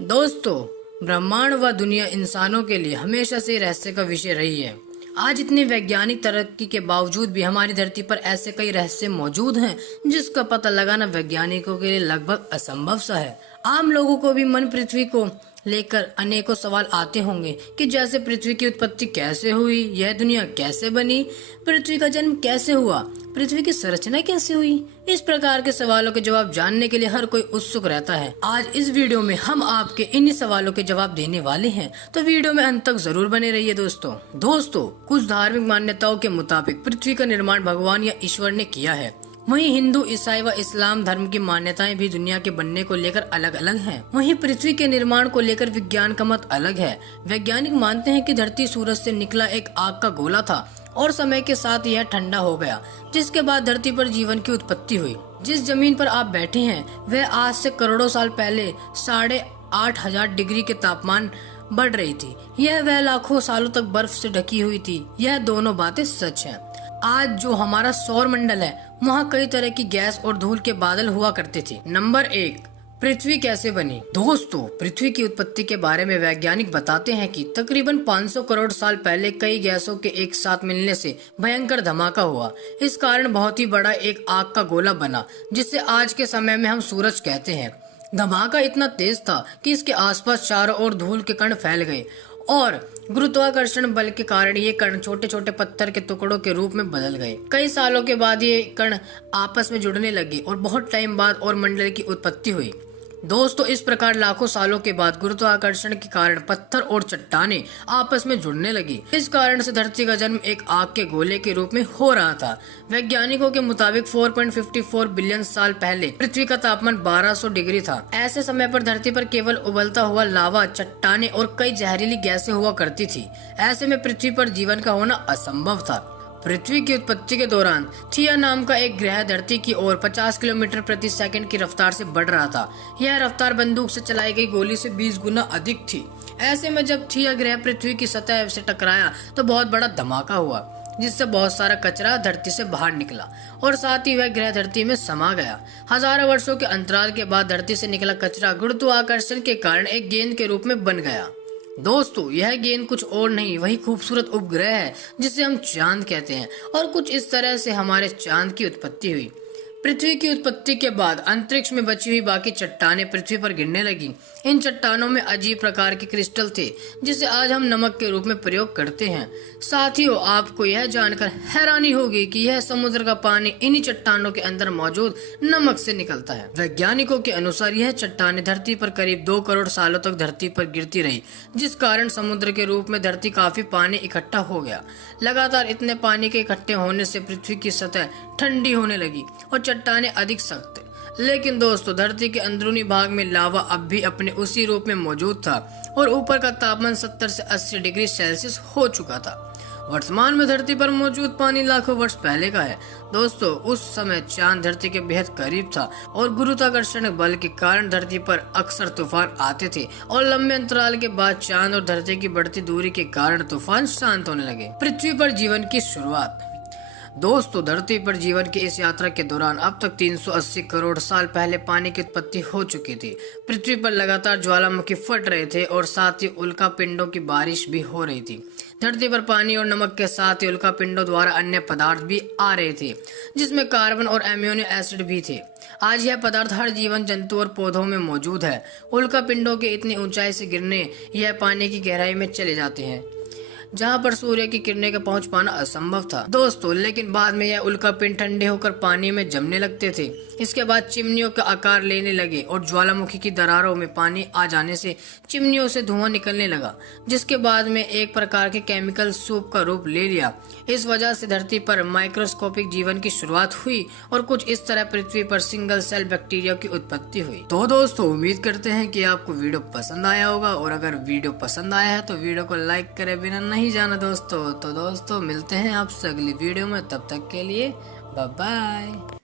दोस्तों, ब्रह्मांड व दुनिया इंसानों के लिए हमेशा से रहस्य का विषय रही है। आज इतनी वैज्ञानिक तरक्की के बावजूद भी हमारी धरती पर ऐसे कई रहस्य मौजूद हैं जिसका पता लगाना वैज्ञानिकों के लिए लगभग असंभव सा है। आम लोगों को भी मन पृथ्वी को लेकर अनेकों सवाल आते होंगे कि जैसे पृथ्वी की उत्पत्ति कैसे हुई, यह दुनिया कैसे बनी, पृथ्वी का जन्म कैसे हुआ, पृथ्वी की संरचना कैसे हुई। इस प्रकार के सवालों के जवाब जानने के लिए हर कोई उत्सुक रहता है। आज इस वीडियो में हम आपके इन्हीं सवालों के जवाब देने वाले हैं, तो वीडियो में अंत तक जरूर बने रहिए। दोस्तों, कुछ धार्मिक मान्यताओं के मुताबिक पृथ्वी का निर्माण भगवान या ईश्वर ने किया है। वहीं हिंदू, ईसाई व इस्लाम धर्म की मान्यताएं भी दुनिया के बनने को लेकर अलग अलग हैं। वहीं पृथ्वी के निर्माण को लेकर विज्ञान का मत अलग है। वैज्ञानिक मानते हैं कि धरती सूरज से निकला एक आग का गोला था और समय के साथ यह ठंडा हो गया, जिसके बाद धरती पर जीवन की उत्पत्ति हुई। जिस जमीन पर आप बैठे हैं वह आज से करोड़ों साल पहले 8,500 डिग्री के तापमान बढ़ रही थी। यह वह लाखों सालों तक बर्फ से ढकी हुई थी। यह दोनों बातें सच हैं। आज जो हमारा सौर मंडल है वहाँ कई तरह की गैस और धूल के बादल हुआ करते थे। नंबर 1, पृथ्वी कैसे बनी। दोस्तों, पृथ्वी की उत्पत्ति के बारे में वैज्ञानिक बताते हैं कि तकरीबन 500 करोड़ साल पहले कई गैसों के एक साथ मिलने से भयंकर धमाका हुआ। इस कारण बहुत ही बड़ा एक आग का गोला बना, जिसे आज के समय में हम सूरज कहते हैं। धमाका इतना तेज था कि इसके आसपास चारों ओर धूल के कण फैल गए और गुरुत्वाकर्षण बल के कारण ये कण छोटे छोटे पत्थर के टुकड़ों के रूप में बदल गए। कई सालों के बाद ये कण आपस में जुड़ने लगे और बहुत टाइम बाद और मंडल की उत्पत्ति हुई। दोस्तों, इस प्रकार लाखों सालों के बाद गुरुत्वाकर्षण के कारण पत्थर और चट्टानें आपस में जुड़ने लगी। इस कारण से धरती का जन्म एक आग के गोले के रूप में हो रहा था। वैज्ञानिकों के मुताबिक 4.54 बिलियन साल पहले पृथ्वी का तापमान 1200 डिग्री था। ऐसे समय पर धरती पर केवल उबलता हुआ लावा, चट्टानें और कई जहरीली गैसें हुआ करती थी। ऐसे में पृथ्वी पर जीवन का होना असंभव था। पृथ्वी की उत्पत्ति के दौरान थिया नाम का एक ग्रह धरती की ओर 50 किलोमीटर प्रति सेकंड की रफ्तार से बढ़ रहा था। यह रफ्तार बंदूक से चलाई गई गोली से 20 गुना अधिक थी। ऐसे में जब थिया ग्रह पृथ्वी की सतह से टकराया तो बहुत बड़ा धमाका हुआ, जिससे बहुत सारा कचरा धरती से बाहर निकला और साथ ही वह ग्रह धरती में समा गया। हजारों वर्षों के अंतराल के बाद धरती से निकला कचरा गुरुत्वाकर्षण के कारण एक गेंद के रूप में बन गया। दोस्तों, यह गेंद कुछ और नहीं, वही खूबसूरत उपग्रह है जिसे हम चांद कहते हैं। और कुछ इस तरह से हमारे चांद की उत्पत्ति हुई। पृथ्वी की उत्पत्ति के बाद अंतरिक्ष में बची हुई बाकी चट्टानें पृथ्वी पर गिरने लगी। इन चट्टानों में अजीब प्रकार के क्रिस्टल थे जिसे आज हम नमक के रूप में प्रयोग करते हैं। साथियों, आपको यह जानकर हैरानी होगी कि यह समुद्र का पानी इन्हीं चट्टानों के अंदर मौजूद नमक से निकलता है। वैज्ञानिकों के अनुसार यह चट्टानें धरती पर करीब 2 करोड़ सालों तक धरती पर गिरती रही, जिस कारण समुद्र के रूप में धरती काफी पानी इकट्ठा हो गया। लगातार इतने पानी के इकट्ठे होने से पृथ्वी की सतह ठंडी होने लगी और चट्टानें अधिक सख्त। लेकिन दोस्तों, धरती के अंदरूनी भाग में लावा अब भी अपने उसी रूप में मौजूद था और ऊपर का तापमान 70 से 80 डिग्री सेल्सियस हो चुका था। वर्तमान में धरती पर मौजूद पानी लाखों वर्ष पहले का है। दोस्तों, उस समय चांद धरती के बेहद करीब था और गुरुत्वाकर्षण बल के कारण धरती पर अक्सर तूफान आते थे और लंबे अंतराल के बाद चांद और धरती की बढ़ती दूरी के कारण तूफान शांत होने लगे। पृथ्वी पर जीवन की शुरुआत। दोस्तों, धरती पर जीवन की इस यात्रा के दौरान अब तक 380 करोड़ साल पहले पानी की उत्पत्ति हो चुकी थी। पृथ्वी पर लगातार ज्वालामुखी फट रहे थे और साथ ही उल्का पिंडों की बारिश भी हो रही थी। धरती पर पानी और नमक के साथ ही उल्का पिंडों द्वारा अन्य पदार्थ भी आ रहे थे, जिसमें कार्बन और एमिनो एसिड भी थे। आज यह पदार्थ हर जीवन जंतु और पौधों में मौजूद है। उल्का पिंडों के इतनी ऊंचाई से गिरने यह पानी की गहराई में चले जाते हैं, जहां पर सूर्य की किरणें का पहुंच पाना असंभव था। दोस्तों, लेकिन बाद में यह उल्का पिंड ठंडे होकर पानी में जमने लगते थे। इसके बाद चिमनियों का आकार लेने लगे और ज्वालामुखी की दरारों में पानी आ जाने से चिमनियों से धुआं निकलने लगा, जिसके बाद में एक प्रकार के केमिकल सूप का रूप ले लिया। इस वजह से धरती पर माइक्रोस्कोपिक जीवन की शुरुआत हुई और कुछ इस तरह पृथ्वी पर सिंगल सेल बैक्टीरिया की उत्पत्ति हुई। तो दोस्तों, उम्मीद करते हैं कि आपको वीडियो पसंद आया होगा और अगर वीडियो पसंद आया है तो वीडियो को लाइक करे बिना नहीं जाना दोस्तों। तो दोस्तों, मिलते हैं आपसे अगली वीडियो में। तब तक के लिए बाय बाय।